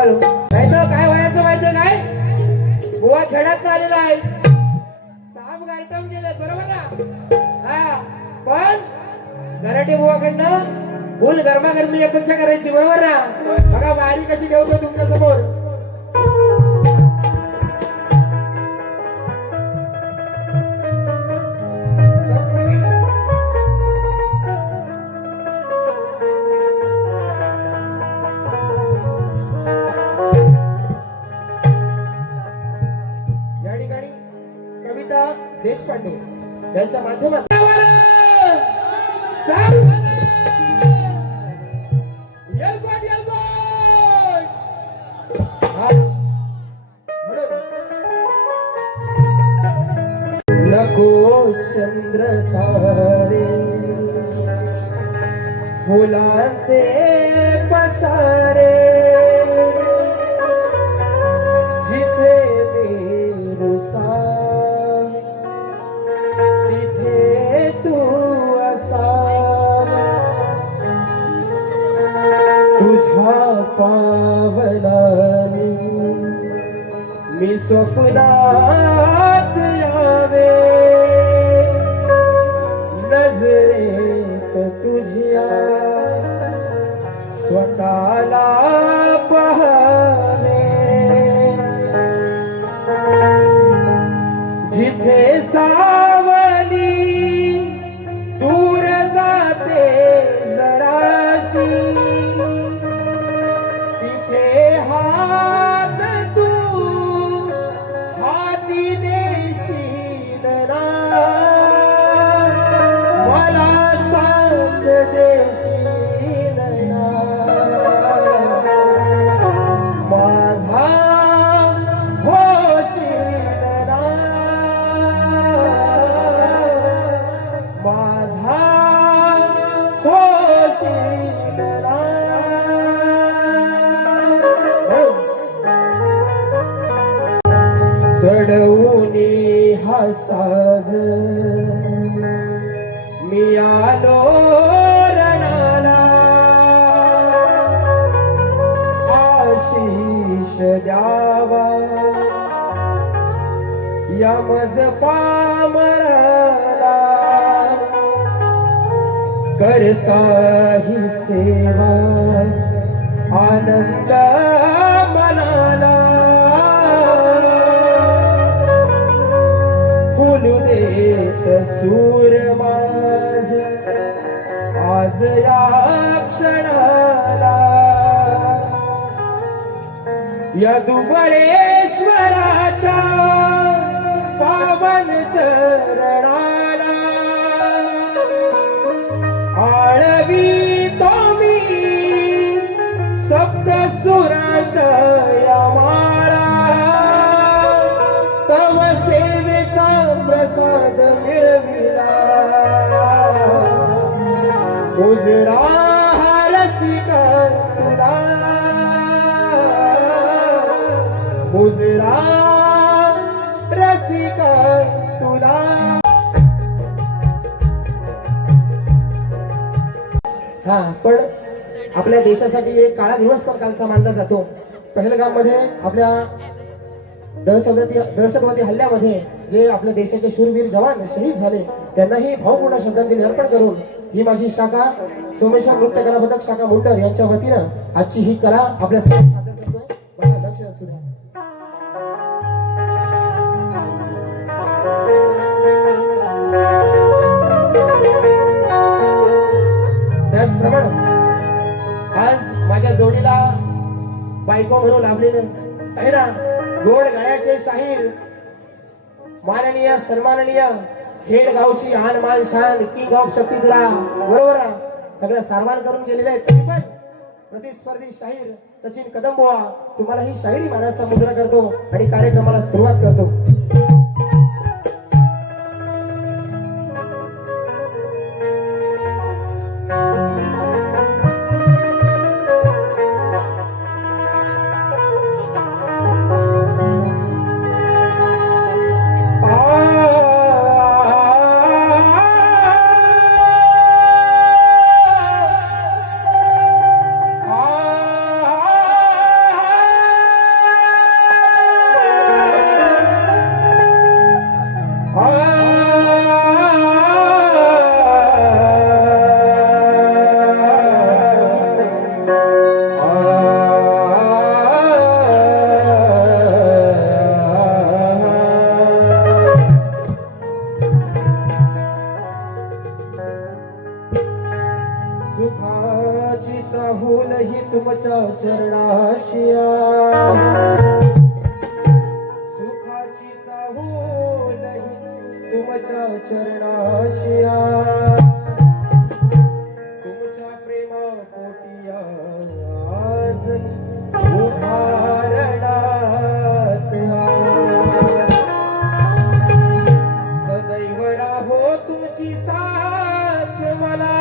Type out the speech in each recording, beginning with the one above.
Hello काय व्हायचं माहिती काय? गोवा खेड्यात आलेला आहे, साप गायटावून गेले बरोबर ना? हा पण गराटे बुवाकडनं फुल गरमागरमी अपेक्षा करायची बरोबर ना? बघा बारी कशी ठेवतो तुमच्या समोर. या ठिकाणी कविता देशपांडे यांच्या माध्यमातून नको चंद्र तारे फुलांचे पसारे जिथे विरुसा तिथे तू असावा तुझ्या पावलानी मी स्वप्नात यावे नजरेत तुझ्या स्वतःला पहावे जिथे सावली दूर जाते जराशी तिथे हात तू हाती देशील ना मला साथ देशील ना माझा होशील ना माझा होशील ना. चढवूनी हा साज मी आलो रणाला आशीष द्यावा या मज पामराला करता ही सेवा आनंद मनाला फुलू देत सूर माझ आज या क्षणाला या दुबळेश्वराच्या पावन चरणाला आळवी तुम्ही सप्त सुराच्या या माळा तव सेवेचा प्रसाद मिळविला उजरा रसिका तुला उजरा रसिका तुला. हा पण आपल्या देशासाठी एक काळा दिवस पण कालचा मानला जातो. पहलगाम मध्ये आपल्या दहशतवादी हल्ल्यामध्ये जे आपल्या देशाचे शूरवीर जवान शहीद झाले त्यांनाही भावपूर्ण श्रद्धांजली अर्पण करून ही माझी शाखा सोमेश्वर नृत्य कला पथक शाखा मोटर यांच्या वतीनं आजची ही कला आपल्या समोर सादर करतोय. मला लक्ष असू द्या. त्याचप्रमाणे आज माझ्या जोडीला बायको म्हणून लाभलेले आहे ना गोड गळ्याचे शाहीर माननीय सन्माननीय खेड गावची आन मान शान किंग ऑफ शक्ती तुला बरोबर सगळं सारवान करून गेलेले आहेत. तरी पण प्रतिस्पर्धी शाहीर सचिन कदमबुवा तुम्हाला ही शाहिरी मानाचा मुद्रा करतो आणि कार्यक्रमाला सुरुवात करतो. तुमच्या चरणाशिया सुखाची चाहूल तुमच्या चरणाशिया तुमच्या प्रेमा पोटिया आज उभारणात सदैव राहो तुमची साथ मला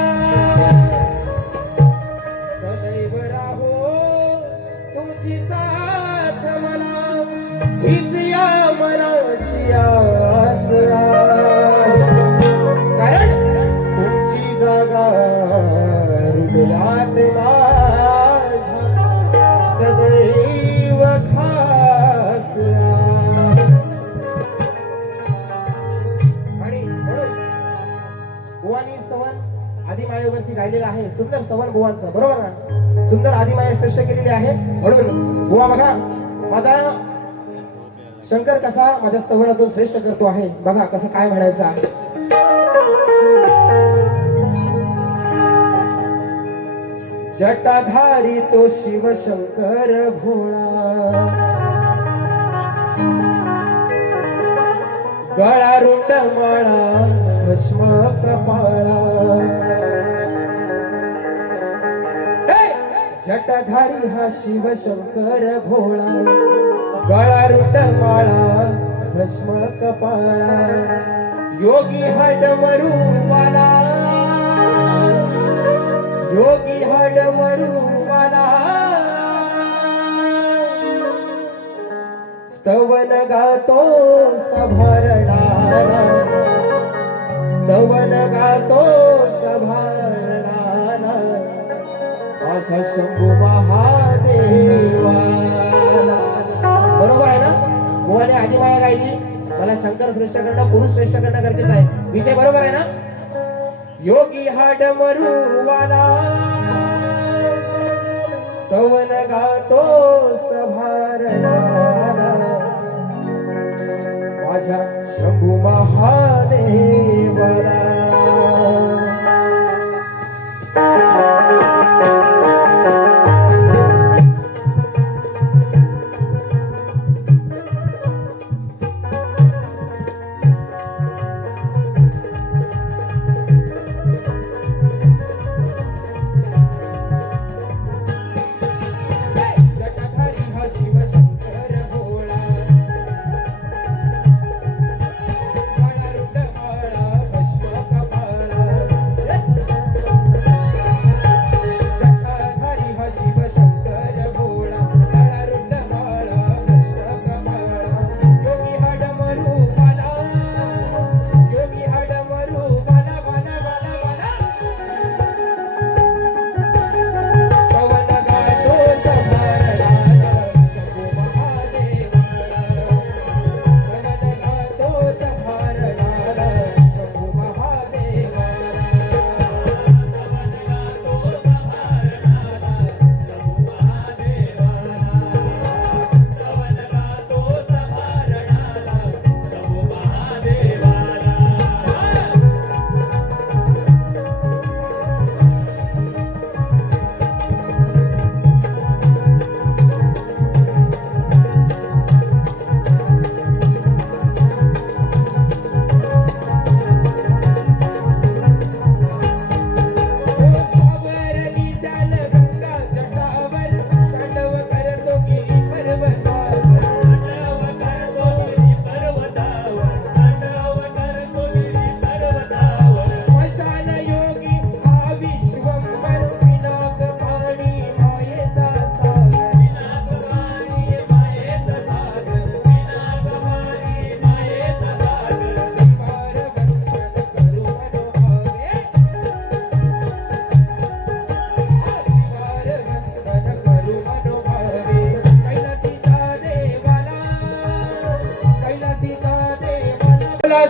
सदैव राहो तुमची साथ मला हीच या मनाची आस कारण तुमची जागा हृदयात माझ्या सदैव खास आणि म्हणून बुवानी स्तवन आदिमायेवरती गायलेलं आहे. सुंदर स्तवन बुवांचं, बरोबर ना? सुंदर आदिमाया श्रेष्ठ केलेली आहे. म्हणून बुवा बघा माझा शंकर कसा माझ्या स्तवनातून श्रेष्ठ करतो आहे. बघा कसं काय म्हणायचं आहे. जटाधारी तो शिवशंकर भोळा गळा रुंड माळा भस्म कपाळा जटाधारी हा शिवशंकर भोळा गळा रुंड माळा भस्म कपाळा योगी हा डमरूवाला योगी हा डमरूवाला स्तवन गातो सभारणारा स्तवन गातो सभारणारा माझा शंभू महादेवाला. बरोबर आहे ना? बुवाने आदिमाया गायली, मला शंकर श्रेष्ठ करणं पुरुष श्रेष्ठ करणं गरजेचं आहे. विषय बरोबर आहे ना? योगी हा डमरूवाला स्तवन गातो सभारणारा माझ्या शंभू महादेवाला.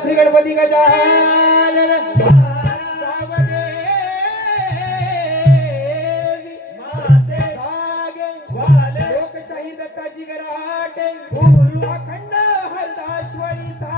श्री गणपती गजानन लोकशाही दत्ताजी गराटे अखंड हरदाश्वरीचा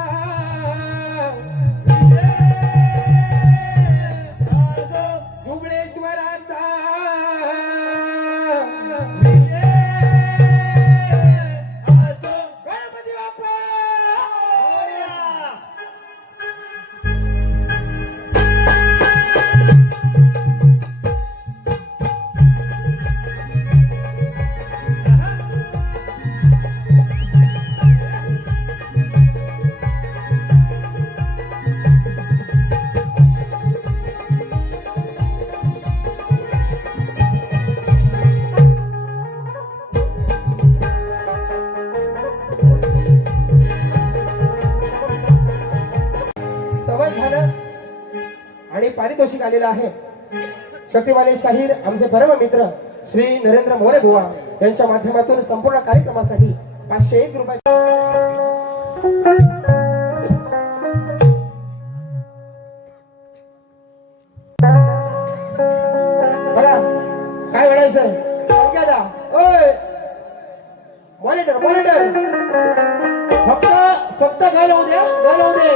पारितोषिक आलेलं आहे. शक्तिवाले शाहीर आमचे परम मित्र श्री नरेंद्र मोरे बुवा यांच्या माध्यमातून संपूर्ण कार्यक्रमासाठी 501 रुपये. बघा काय म्हणायचं ओय मॉनिटर मॉनिटर फक्त गाणं होऊ द्या गाणं होऊ दे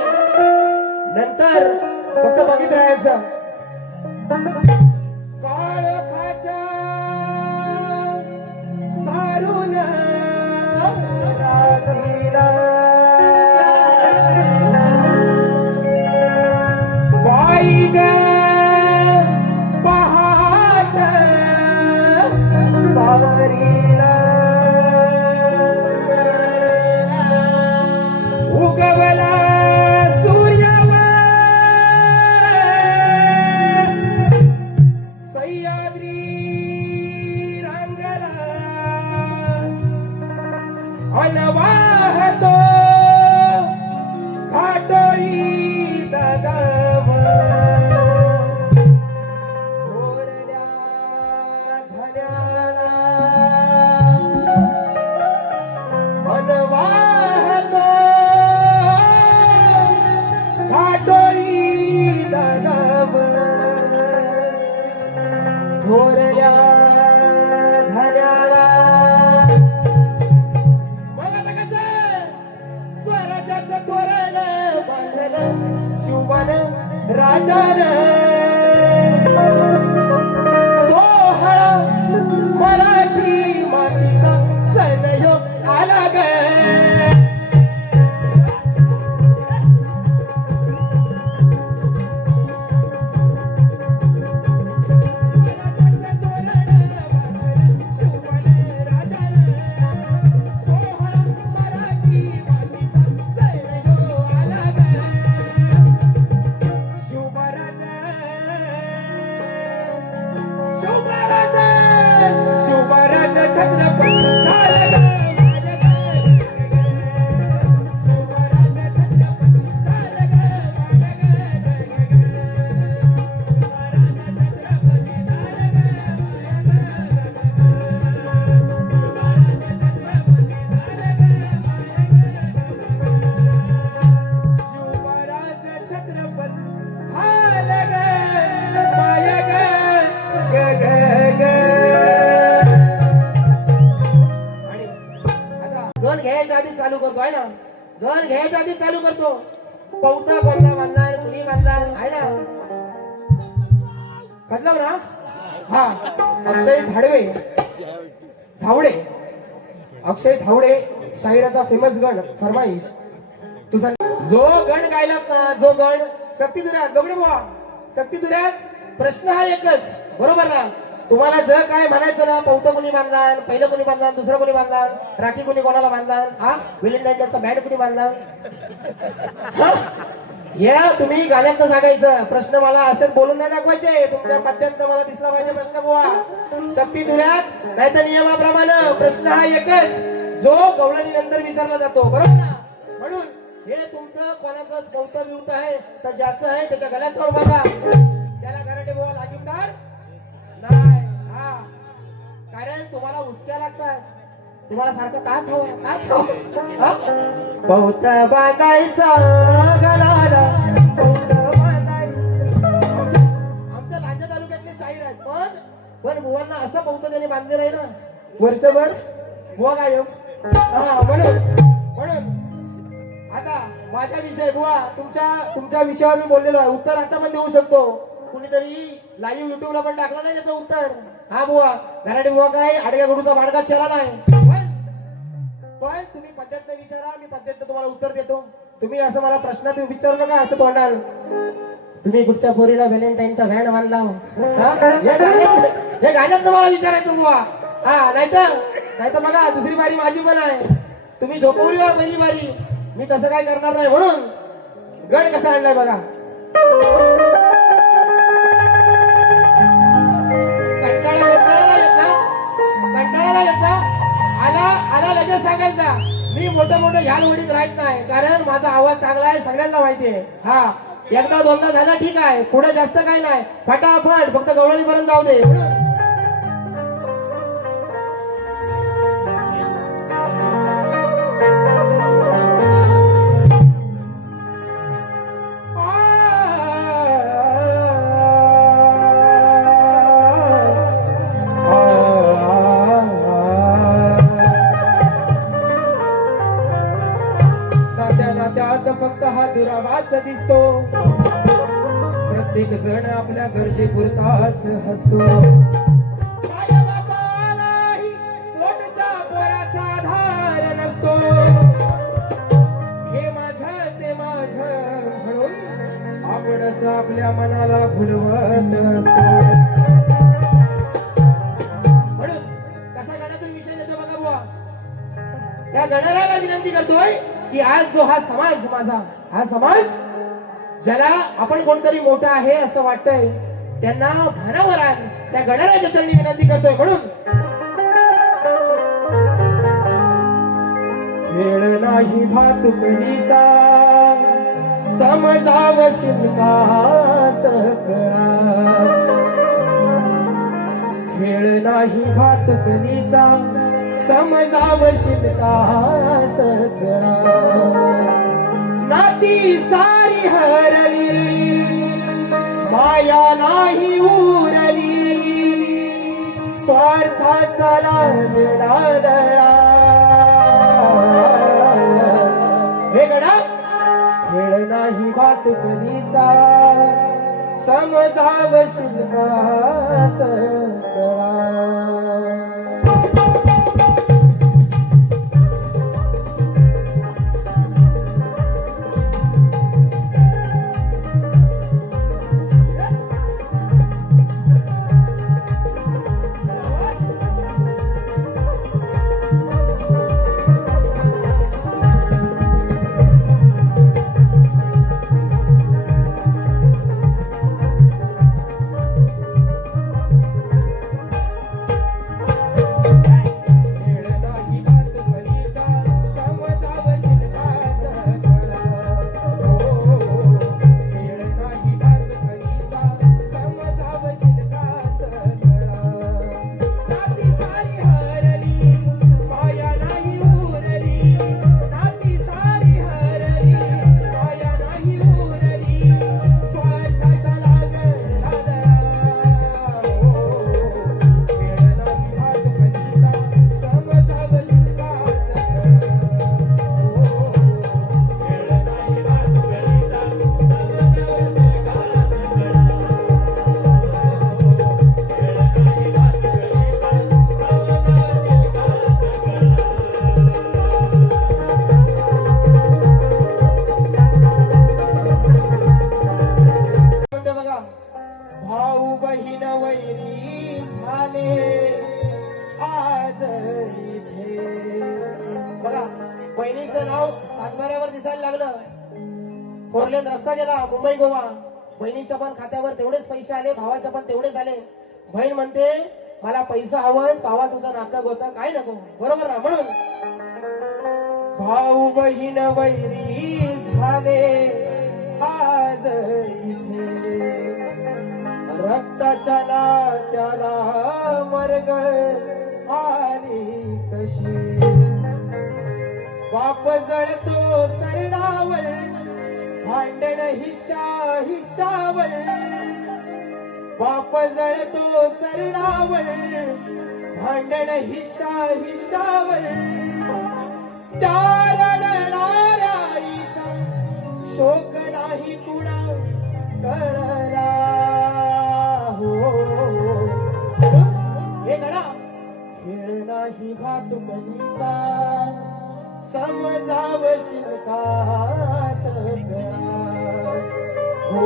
नंतर फक्त बघित राहायचं. काळखाच्या सारून रात्रीला बाई ग पहाट पारीला उगवला वाहतो घाटोई दादाव थोरल्या धन्याला मन वाहतो घाटोई दादाव थोरल्या धन्याला तोरण बांधलं शिवबन राजान सोहळा मराठी मातीचा सण ह्यो आला ग. गण घ्यायच्या आधी चालू करतो आहे ना गण घ्यायच्या आधी चालू करतो. पौता कोणता बांधणार तुम्ही बांधणार आहे ना बदलाव ना. हा अक्षय धावडे अक्षय धावडे शाहिराचा फेमस गण फरमाईश तुझा जो गण गायलात ना जो गण शक्ती दुर्यात गवडे बुवा शक्ती दुर्यात प्रश्न हा एकच बरोबर ना. तुम्हाला जर काय म्हणायचं ना पौतं कोणी बांधणार पहिलं कोणी बांधणार दुसरं कोणी बांधणार राखी कोणी कोणाला बांधणार हा व्हॅलेंटाईनचा बँड कोणी बांधणार या तुम्ही गाण्यात सांगायचं. प्रश्न मला असेच बोलून नाही दाखवायचे तुमच्या मध्यांत मला दिसला पाहिजे प्रश्न बुवा शक्ती दुर्यात नाही तर नियमाप्रमाणे प्रश्न हा एकच जो गवळणी नंतर विचारला जातो बरोबर ना. म्हणून हे तुमचं कोणाचं पौतं बिवतं आहे तर ज्याचं आहे त्याच्या गळ्यात बघा त्याला कराटे बुवा लागीमदार नाही. हा कारण तुम्हाला उचक्या लागतात तुम्हाला सारखं ताच हवा पौत बांधायचा गळाला पौत बांधायचा आमच्या लांजा तालुक्यातले शाहीर आहेत पण बुवांना असं पौत त्यांनी बांधलेलं आहे ना वर्षभर बुवा गायब. हा म्हणून आता माझा विषय बुवा तुमच्या विषयावर मी बोललेलो आहे. उत्तर आता पण देऊ शकतो कुणीतरी लाईव्ह युट्यूबला पण टाकलं नाही त्याचं उत्तर. हा बुवा घराडे बुवा काय आडग्या गडूचा बाडगा चला नाही पण तुम्ही पद्धत विचारा मी पद्धत तुम्हाला उत्तर देतो. तुम्ही असं मला प्रश्नात विचारू नका असं म्हणणार तुम्ही कुठच्या पोरीला व्हॅलेंटाईनचा व्हॅन बांधला हे गाण्यात मला विचारायचं बुवा. हा नाहीतर बघा दुसरी बारी माझी पण आहे तुम्ही झोपवली पहिली बारी मी तसं काय करणार नाही. म्हणून गड कसा आणलाय बघा कंटाळा येता आला लगेच सांगायचा मी मोठं ह्या लोडीत राहत नाही कारण माझा आवाज चांगला आहे सगळ्यांना माहिती आहे. हा एकदा दोनदा झाला ठीक आहे, पुढे जास्त काय नाही, फटाफट फक्त गवळणी पर्यंत जाऊ दे. नात्यात फक्त हा दुरावाच दिसतो, प्रत्येक जण आपल्या गरजे पुरताच हसतो. माझ्या बापालाही पोटच्या पोराचा आधार नसतो, हे माझं ते माझं म्हणून आपणच आपल्या मनाला भुलवत असतो. म्हणून कसा गाण्यातून विषय येतो बघा बुवा. त्या गणराला विनंती करतोय की आज जो हा समाज माझा, हा समाज ज्याला आपण कोणतरी मोठा आहे असं वाटतंय, त्यांना भानावर आण, त्या गणराच्या चरणी विनंती करतोय. म्हणून खेळ नाही भातुकलीचा, समजाव शिमका सकळा. खेळ नाही भातुकलीचा, समजाव शिमका सकळा. नाती सारी हरली, माया नाही उरली, स्वार्थाचा लागला दळा. हे गडा खेळ नाही भातुकलीचा, समजाव शिमका सकळा. बहिणीचं नाव सातबाऱ्यावर दिसायला लागलं, फोरलेन रस्ता गेला मुंबई गोवा. बहिणीच्या पण खात्यावर तेवढेच पैसे आले, भावाच्या पण तेवढेच आले. बहीण म्हणते मला पैसा हवं, पावा तुझं नातं गोतं काय नको, बरोबर ना. म्हणून भाऊ बहीण वैरी झाले आज इथे, रक्ताच्या नात्याला मरगळ आली कशी. बाप जळतो सरणावर, भांडण हिस्सा हिस्सावर. बाप जळतो सरणावर, भांडण हिस्सा हिस्सावर. त्या रडणाऱ्या आईचा शोक नाही कुणा कळला. हो हे गडा खेळ नाही भातुकलीचा, समजाव शिमका सकळा. हो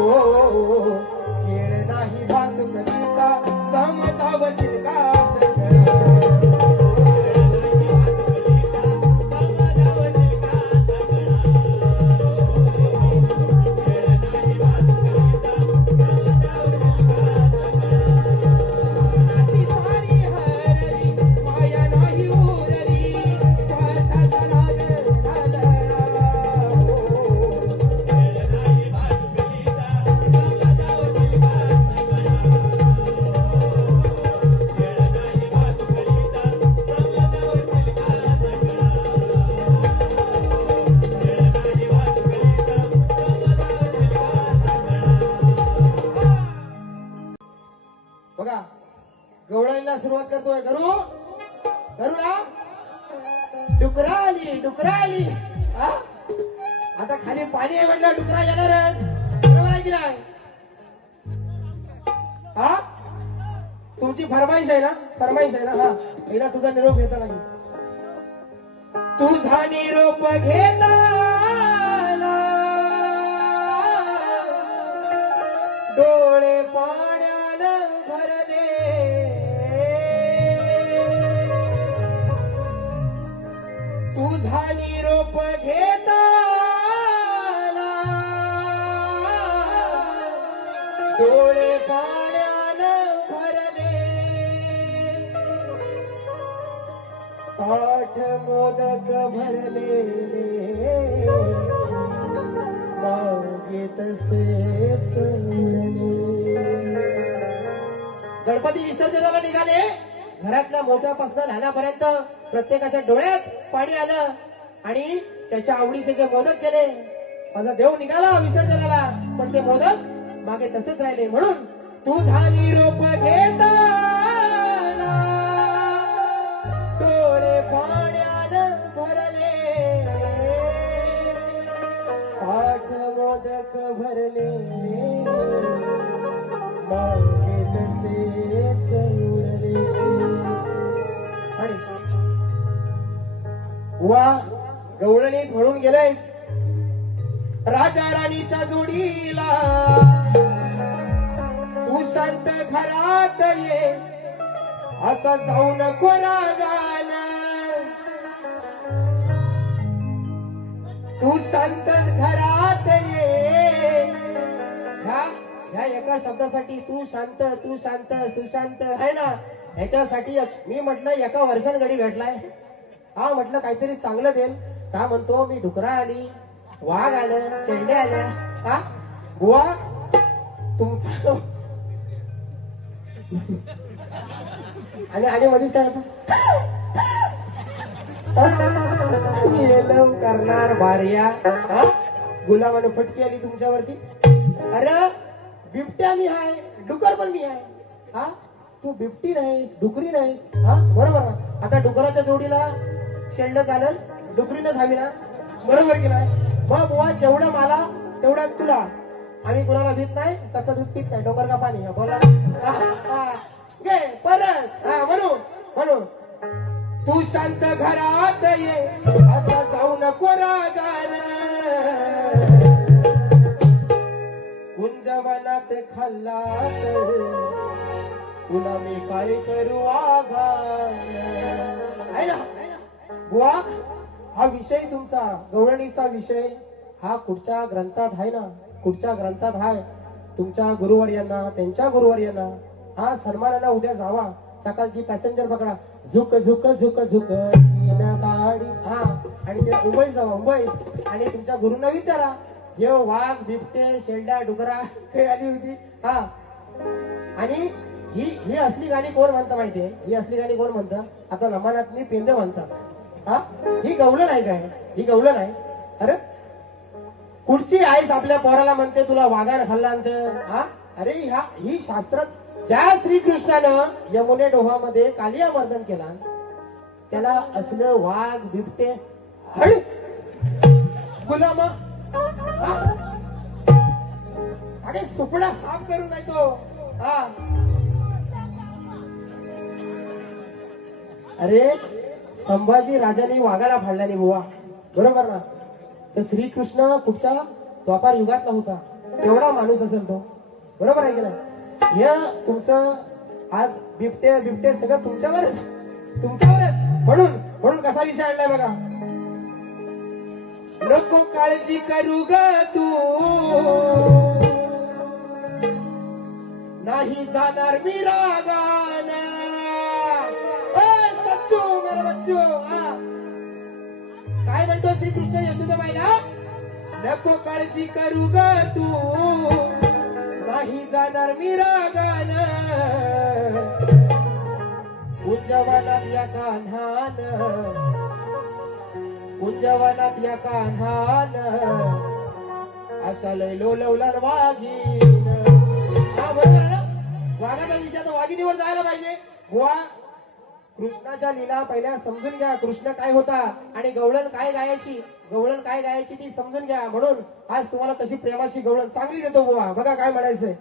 खेळ नाही भातुकलीचा, समजाव शिमका सकळा. डुकराली हा? आता खाली पाणी आहे म्हटलं डुकरा येणारच, बरोबर आहे की नाही? हा तुमची फरमाईश आहे ना, फरमाईश आहे ना? हा एकदा तुझा निरोप घेता नाही, तुझा निरोप घेता डोळे पाण्यानं भरले, तुझा निरोप घेता डोळे पाण्यानं भरले, ताठ मोदक भरलेले मागे तसेच उरले. गणपती विसर्जनाला निघाले, घरातल्या मोठ्यापासून लहानापर्यंत प्रत्येकाच्या डोळ्यात पाणी आलं आणि त्याच्या आवडीचे जे मोदक केले. माझा देव निघाला विसर्जनाला, पण ते मोदक मागे तसेच राहिले. म्हणून तुझा निरोप घेता डोळे पाण्यानं भरले, ताठ मोदक भरले मागे तसेच उरले. आणि वा गवळणीत म्हणून गेले, राजा राणीच्या जोडीला तू शांत घरात ये, असा जाऊ नको रागानं, तू शांत घरात ये. ह्या एका शब्दासाठी तू शांत सुशांत आहे ना, ह्याच्यासाठी मी म्हटलं एका वर्षांगडी भेटलाय. हा म्हटलं काहीतरी चांगलं देईल का, म्हणतो मी डुकरा आली, वाघ आलं, चेंडे आलं. हा बुवा तुमचा आणि मध्येच काय होतं, करणार भार्या. गुलाबानं फटकी आली तुमच्यावरती. अरे बिबट्या मी आहे, डुकर पण मी आहे. हा तू बिबटी नाहीस, डुकरी नाहीस. हा बरोबर ना. आता डुकराच्या जोडीला शेंड चालेल, डुकरीनं झाली ना, बरोबर की नाही? मग बुवा जेवढं मला तेवढं तुला. आम्ही कुणाला भीत नाही, त्याचं दूध पित नाही, डोकर का पाणी. बोला घे परत. हा म्हणून तू शांत घरात ये, असा जाऊ नको रागानं, कुंजवनात खाल्ला तुला मी काय करू आगानं. आहे ना बुवा, हा विषय तुमचा गवळणीचा विषय हा कुठच्या ग्रंथात आहे ना, कुठच्या ग्रंथात आहे. तुमच्या गुरुवर्यांना, त्यांच्या गुरुवर्यांना हा सन्मानाला उद्या जावा, सकाळची पॅसेंजर पकडा, झुक झुक झुक झुक गाडी. हा आणि ते मुंबईत जावा, मुंबईत. आणि तुमच्या गुरुंना विचारा, हे वाघ बिबटे शेंडा डुकरा काही आली होती. हा आणि ही असली गाणी कोण म्हणतं माहितीये? ही असली गाणी कोण म्हणतं? आता नमानातली पेंदे म्हणतात. हा ही गवलं नाही काय? ही गवलं नाही. अरे कुठची आईस आपल्या पोराला म्हणते तुला वाघानं खाल्ल्यानंतर? हा अरे ही शास्त्रात ज्या श्रीकृष्णानं यमुने डोहामध्ये कालिया मर्दन केला, त्याला असलं वाघ बिबटे हळ गुलाम अरे सुपडा साफ करू नाही तो. हा अरे संभाजी राजाने वाघाला फाडला नाही बुवा, बरोबर ना? तर श्रीकृष्ण कुठच्या द्वापार युगातला होता, तेवढा माणूस असेल तो, बरोबर आहे की नाही? हे तुमचं आज बिबटे सगळं तुमच्यावरच. म्हणून कसा विषय आणलाय बघा. नको काळजी करू ग तू, नाही जाणार मी रागानं. सच्चू मेरा बच्चू. काय म्हणतो श्रीकृष्ण यशोदाबाईला? नको काळजी करू ग तू, नाही जाणार मी रागानं. कुंजवनात या कान्हानं असा लय लोलवला वाघीन. हा बरोबर ना? वाघाचा विषय आता वाघिणीवर जायला पाहिजे. बुवा कृष्णाच्या लीला पहिल्या समजून घ्या. कृष्ण काय होता आणि गवळण काय गायची ती समजून घ्या. म्हणून आज तुम्हाला तशी प्रेमाची गवळण चांगली देतो बुवा. बघा काय म्हणायचंय.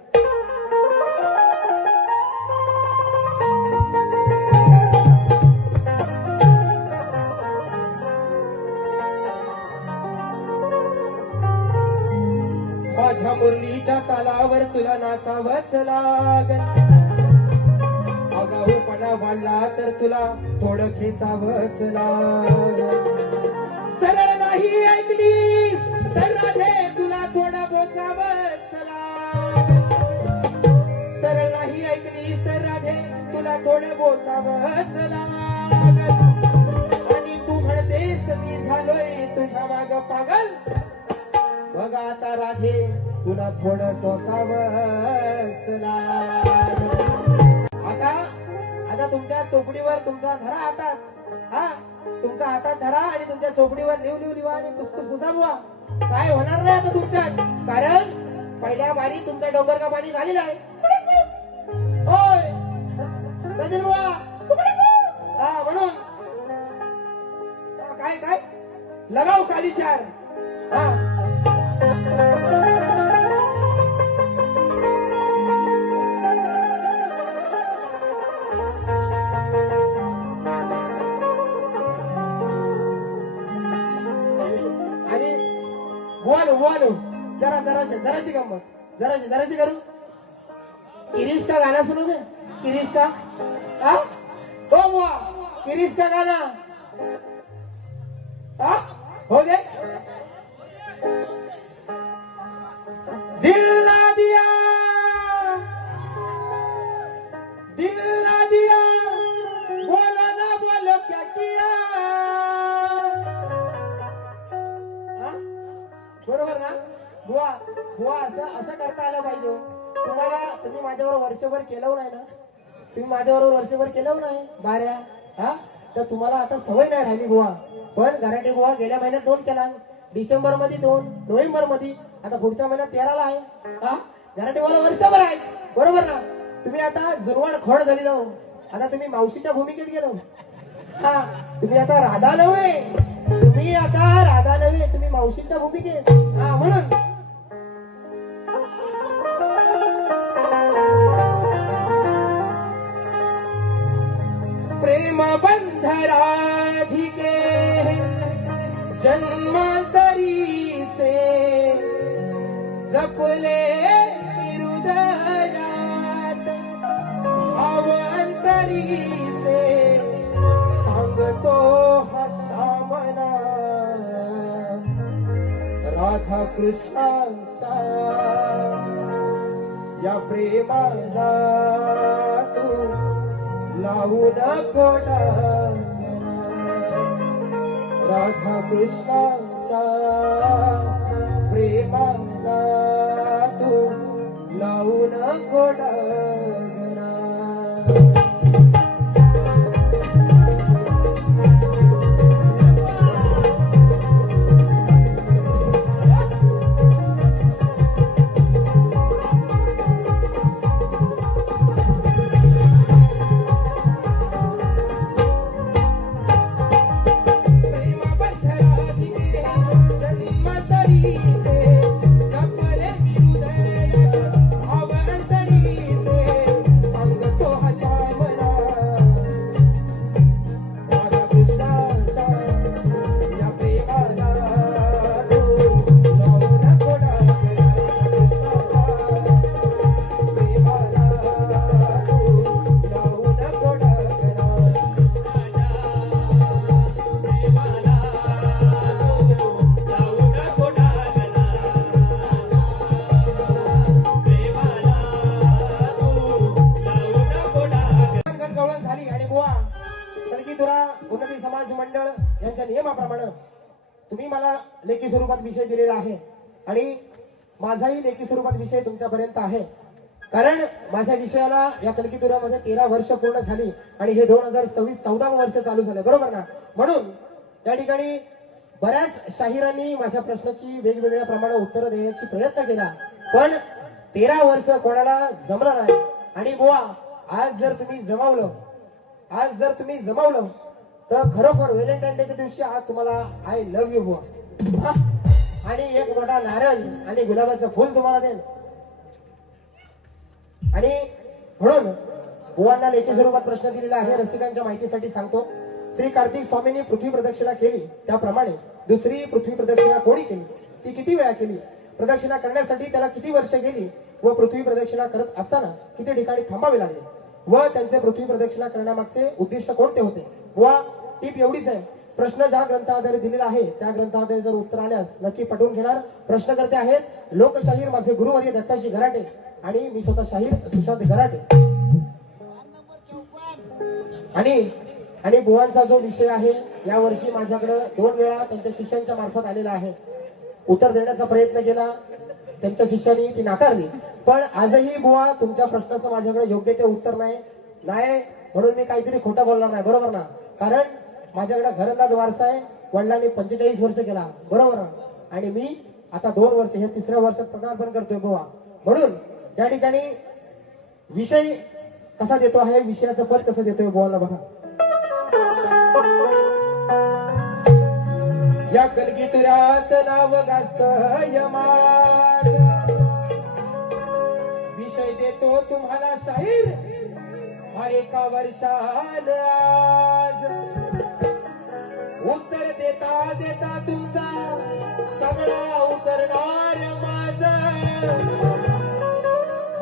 माझ्या मुरलीच्या तालावर तुला नाचावंच लागल. आगाऊपणा वाढला तर तुला थोडं खेचावंच लागल. सरळ नाही ऐकलीस तर राधे तुला थोडं बोचावंच लागल. सरळ नाही ऐकलीस तर राधे तुला थोडं बोचावंच लागल. आणि तू म्हणतेस मी झालोय तुझ्या माग पागल. बघा आता राधे तुला थोडं सोसावंच लागल. आता तुमच्या चोपडीवर तुमचा धरा हातात. हा तुमचा हातात धरा आणि तुमच्या चोपडीवर लिवा आणि पुसपुसा बुवा. काय होणार नाही आता तुमच्यात. कारण पहिल्या बारी तुमचा डोंगर का पाणी झालेला आहे. होय गजल बुवा. हा म्हणून काय लगाव खाली चार. हा बोलो जराशी गंमत जराशी करू. किरीस का गाना सुनू दे. किरीस का हो बुवा. किरीस का गाना हो दे. दिल ना दिया बोला ना बोलो क्या किया. बरोबर ना बुवा. असं करता आलं पाहिजे. तुम्ही माझ्याबरोबर वर्षभर केलं नाही ना. तुम्ही माझ्याबरोबर वर्षभर केलं नाही बाऱ्या. हा तर तुम्हाला आता सवय नाही राहिली बुवा. पण गराटे बुवा गेल्या महिन्यात 2 केला. डिसेंबर मध्ये 2, नोव्हेंबर मध्ये, आता पुढच्या महिन्यात 13ला आहे. हा गराटे बुवाला वर्षभर आहे. बरोबर ना. तुम्ही आता जुनवाड खोड झालेलो. आता तुम्ही मावशीच्या भूमिकेत गेलो. हा तुम्ही आता राधा नव्हे. तुम्ही मावशीच्या भूमिकेत. हा म्हणून प्रेम बंध राधिके जन्मांतरीचे जपले हृदयात भाव अंतरीचे सांगतो हा श्यामना राधा कृष्णाचा या प्रेमाला तू लावू नको डाग. राधा कृष्णाच्या प्रेमाला तू लावू नको डाग. उन्नती समाज मंडळ यांच्या नियमाप्रमाणे तुम्ही मला लेखी स्वरूपात विषय दिलेला आहे आणि माझाही लेखी स्वरूपात विषय तुमच्यापर्यंत आहे. कारण माझ्या विषयाला या कलकीतुऱ्यामध्ये 13 वर्ष पूर्ण झाली आणि हे 2026 14 वर्ष चालू झाले. बरोबर ना. म्हणून या ठिकाणी बऱ्याच शाहिरांनी माझ्या प्रश्नाची वेगवेगळ्या प्रमाणे उत्तरं देण्याची प्रयत्न केला. पण 13 वर्ष कोणाला जमलं नाही. आणि बुवा आज जर तुम्ही जमावलं आज जर तुम्ही जमवलं तर खरोखर व्हॅलेंटाईन डेच्या दिवशी आज तुम्हाला आय लव्ह यू बुवा आणि एक मोठा नारळ आणि गुलाबाचं फुल तुम्हाला देईन. आणि म्हणून बुवांना लेखी स्वरूपात प्रश्न दिलेला आहे, रसिकांच्या माहितीसाठी सांगतो. श्री कार्तिक स्वामींनी पृथ्वी प्रदक्षिणा केली त्याप्रमाणे दुसरी पृथ्वी प्रदक्षिणा कोणी केली, ती किती वेळा केली, प्रदक्षिणा करण्यासाठी त्याला किती वर्ष गेली व पृथ्वी प्रदक्षिणा करत असताना किती ठिकाणी थांबावे लागले व त्यांचे पृथ्वी प्रदक्षिणा करण्यामागचे उद्दिष्ट कोणते होते. व टीप एवढीच आहे, प्रश्न ज्या ग्रंथाद्वारे दिलेला आहे त्या ग्रंथाद्वारे जर उत्तर आल्यास नक्की पटवून घेणार. प्रश्नकर्ते आहेत लोकशाहीर माझे गुरुवर्य दत्ताजी गराटे आणि मी स्वतः शाहीर सुशांत गराटे. आणि बुवांचा जो विषय आहे यावर्षी माझ्याकडे 2 वेळा त्यांच्या शिष्यांच्या मार्फत आलेला आहे. उत्तर देण्याचा प्रयत्न केला, त्यांच्या शिष्यांनी ती नाकारली. पण आजही बुवा तुमच्या प्रश्नाचं माझ्याकडे योग्य ते उत्तर नाही म्हणून मी काहीतरी खोटं बोलणार नाही, बरोबर ना. कारण माझ्याकडे घरंदाज वारसा आहे, वडिलांनी 45 वर्ष केला, बरोबर ना. आणि मी आता 2 वर्ष हे 3ऱ्या वर्षात पदार्पण करतोय बुवा. म्हणून त्या ठिकाणी विषय कसा देतो आहे, विषयाचं पद कसं देतोय बुवाला बघा. या कलगीतुऱ्यात नाव गाजत यमाज, विषय देतो तुम्हाला शाहीर हर एका वर्षान आज. उत्तर देता देता तुमचा सगळा उतरणार माझ,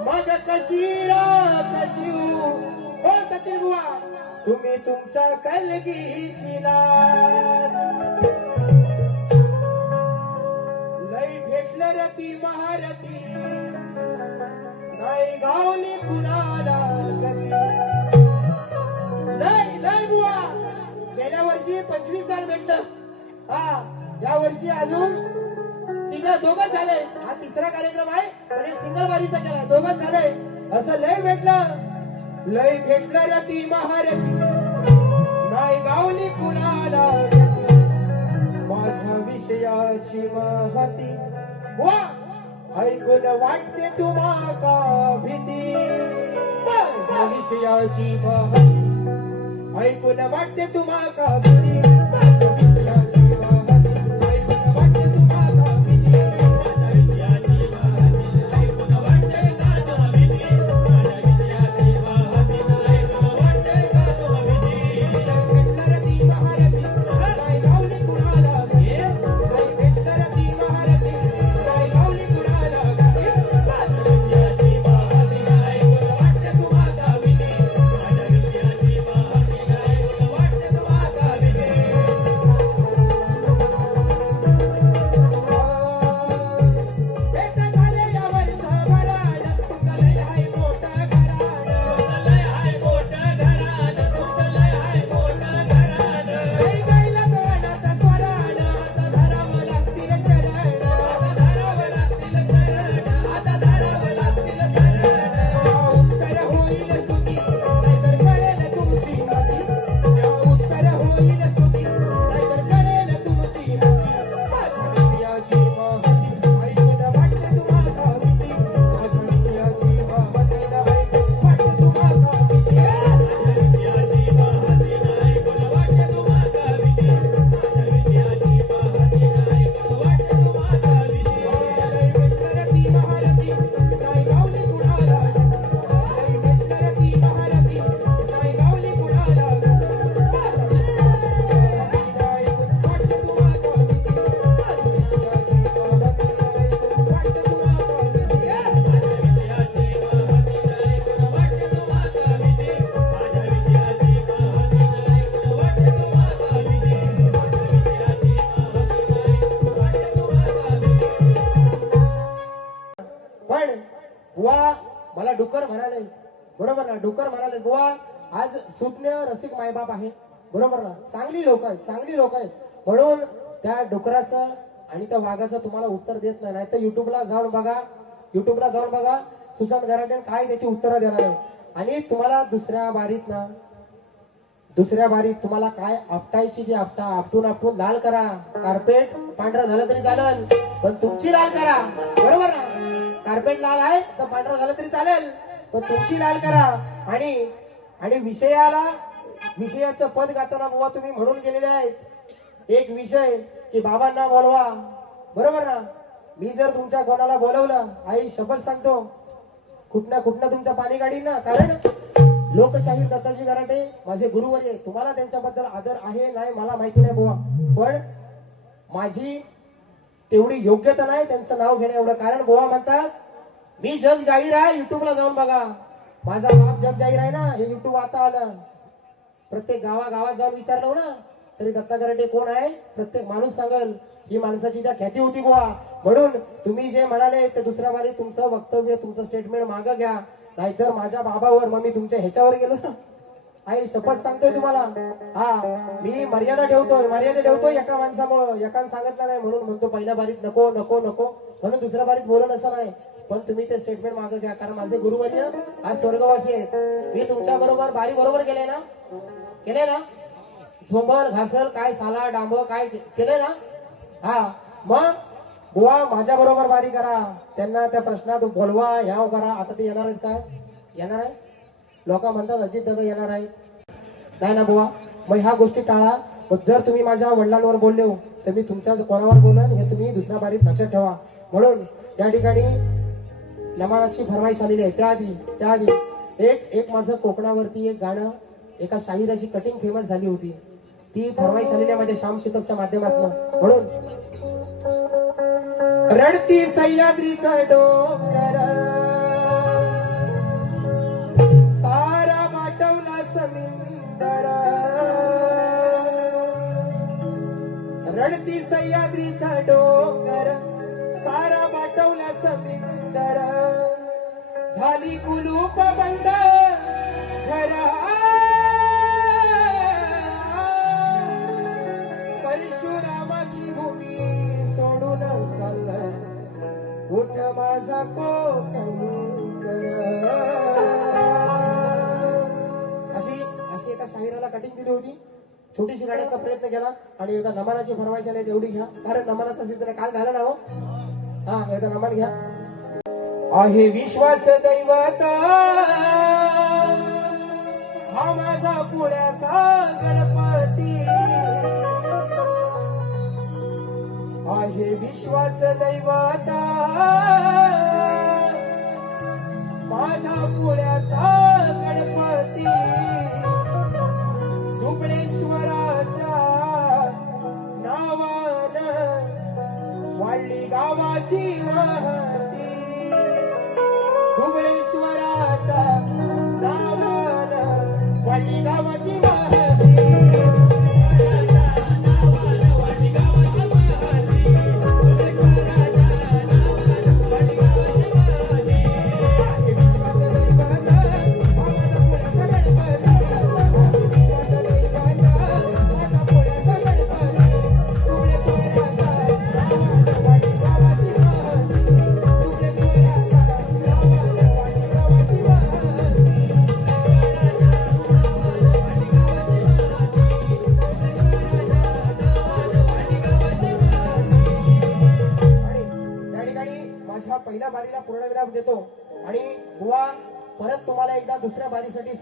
मग कशी हो सचिन बुवा तुम्ही तुमच्या कलगीची लाज. लई भेटलं रती महारती नाही गावली कुणाला गती. लय बुवा गेल्या वर्षी 25 जण भेटलं, या वर्षी अजून दोघंच झाले. हा 3रा कार्यक्रम आहे पण एक सिंगल वारीचा केला, दोघंच झाले. असं लय भेटलं रती महारती नाही गावली कुणाला माझ्या विषयाची महती. वा ऐकून वाटते तुम्हाला भीती, माझ्या विषयाची महती ऐकून वाटते तुम्हाला भीती. माझ्या विषयाची महती ऐकून वाटते तुम्हाला भीती. माझ्या विषयाची महती ऐकून वाटते का भीती. माझ्या विषयाची महती ऐकून वाटते का भीती. भेटणार ती महारती नाही गावली कुणाला भीती. नाही भेटणार ती महारती नाही गावली कुणाला भीती. माझ्या विषयाची महती ऐकून वाटते तुम्हाला भीती. माझ्या विषयाची महती ऐकून वाटते तुम्हाला भीती. भेट झाले या वर्षभरात तुमचं लय आहे मोठं घराणं. लय आहे मोठं घराणं, तुमचं लय आहे मोठं घराणं. लय गायला गवळणाचा स्वराणं, आता धरावं लागतील चरण. आता धरावं लागतील चरण, आता धरावं लागतील चरण. उत्तर होईल स्तुती नाहीतर कळेल तुमची मती. उत्तर होईल स्तुती नाहीतर कळेल तुमची मती. माझ्या विषयाची महती ऐकून वाटते तुम्हाला भीती. माझ्या विषयाची महती ऐकून वाटते तुम्हाला भीती. माझ्या विषयाची महती ऐकून वाटते तुम्हाला भीती. माझ्या विषयाची महती ऐकून वाटते तुम्हाला भीती. लय भेटणार ती महारती नाही गावली कुणाला. लय भेटणार ती महारती नाही गावली कुणाला. माझ्या विषयाची महती ऐकून वाटते तुम्हाला भीती. माझ्या विषयाची महती ऐकून वाटते तुम्हाला भीती. माझ्या विषयाची महती ऐकून वाटते तुम्हाला भीती. माझ्या विषयाची महती ऐकून वाटते तुम्हाला भीती. माझ्या विषयाची महती ऐकून वाटते तुम्हाला भीती. पण बुवा मला डुक्कर म्हणाले, बरोबर ना. डुक्कर म्हणाले बुवा आज सुज्ञ रसिक मायबाप आहे, बरोबर ना. चांगली लोक आहेत म्हणून त्या डुकराचं आणि त्या वाघाचं तुम्हाला उत्तर देत नाही. तर युट्यूबला जाऊन बघा सुशांत गराटे काय त्याची उत्तरं देणार आहे. आणि तुम्हाला दुसऱ्या बारीत तुम्हाला काय आपटायची ती आपटून लाल करा. कार्पेट पांढरं झालं तरी चालेल पण तुमची लाल करा, बरोबर ना. कार्पेट लाल आहे तर पांढरं झालं तरी चालेल पण तुमची लाल करा. आणि विषयाला विषयाचं पद गाताना बुवा तुम्ही म्हणून गेलेले आहेत एक विषय की बाबांना बोलवा, बरोबर ना? मी जर तुमच्या कोणाला बोलवलं, आई शपथ सांगतो कुठनं तुमच्या पाणी काढीन ना. कारण लोकशाही दत्ताजी गराटे माझे गुरुवर्य, तुम्हाला त्यांच्याबद्दल आदर आहे नाही मला माहिती नाही बुवा, पण माझी तेवढी योग्यता नाही त्यांचं नाव घेणं एवढं. कारण बुवा म्हणतात मी जग जाहीर आहे, युट्यूबला जाऊन बघा. माझा बाप जग जाहीर आहे ना, हे युट्यूब आता आलं. प्रत्येक गावागावात जाऊन विचारलं ना तरी दत्ता गराटे कोण आहे प्रत्येक माणूस सांगल. ही माणसाची त्या ख्याती होती बुवा. म्हणून तुम्ही जे म्हणाले ते दुसऱ्या बारी तुमचं वक्तव्य तुमचं स्टेटमेंट मागं घ्या, नाहीतर माझ्या बाबावर मग मी तुमच्या ह्याच्यावर गेलो ना. आई शपथ सांगतोय तुम्हाला, हा मी मर्यादा ठेवतोय एका माणसामुळं. एकानं सांगितलं नाही म्हणून म्हणतो पहिल्या बारीत नको नको नको म्हणून दुसऱ्या बारीत बोलून असं नाही. पण तुम्ही ते स्टेटमेंट मागं घ्या, कारण माझे गुरुवर्य आज स्वर्गवासी आहेत. मी तुमच्या बरोबर बारी बरोबर केले ना झोंबर घासल काय साला डांब काय केलंय ना. हा मग बुवा माझ्या बरोबर बारी करा, त्यांना त्या प्रश्नात बोलवा, ह्याव करा. आता ते येणार आहेत काय? येणार आहे? लोक म्हणतात अजित दादा येणार आहे, नाही ना बुवा. मग ह्या गोष्टी टाळा. मग जर तुम्ही माझ्या वडिलांवर बोलले हो तर मी तुमच्या कोणावर बोलन हे तुम्ही दुसऱ्या बारीत लक्षात ठेवा. म्हणून या ठिकाणी नमानाची फरमाईश आलेली आहे. त्याआधी एक माझं कोकणावरती एक गाणं एका शाहिराची कटिंग फेमस झाली होती, ती फरमाईश आलेली आहे माझ्या श्याम चितपच्या माध्यमातून. म्हणून रडती सह्याद्रीचा डोंगर सारा वाटवला समिंदर, रडती सह्याद्रीचा डोंगर सारा वाटवला समिंदर, झाली कुलूप बंद घरा परशुरामाची भूमी सोडून चालला उठ माझा अशी एका शाहिराला कटिंग दिली होती. छोटीशी गाण्याचा प्रयत्न केला आणि एकदा नमानाची फरमाईश आली तेवढी घ्या, कारण नमानाचा सीझन काल झाला ना हो. हा एकदा नमान घ्या. आहे विश्वाच दैवत हा माझा पुण्याचा गणपती, आहे विश्वाच दैवत माझा पुण्याचा गणपती, डुबळेश्वराच्या नावानं वाढली गावाची महती, डुबळेश्वराच्या नावानं वाढली गावाची महती. माझ्या पहिल्या बारीला पूर्णविराम देतो आणि बुवा परत तुम्हाला एकदा दुसऱ्या बारीसाठी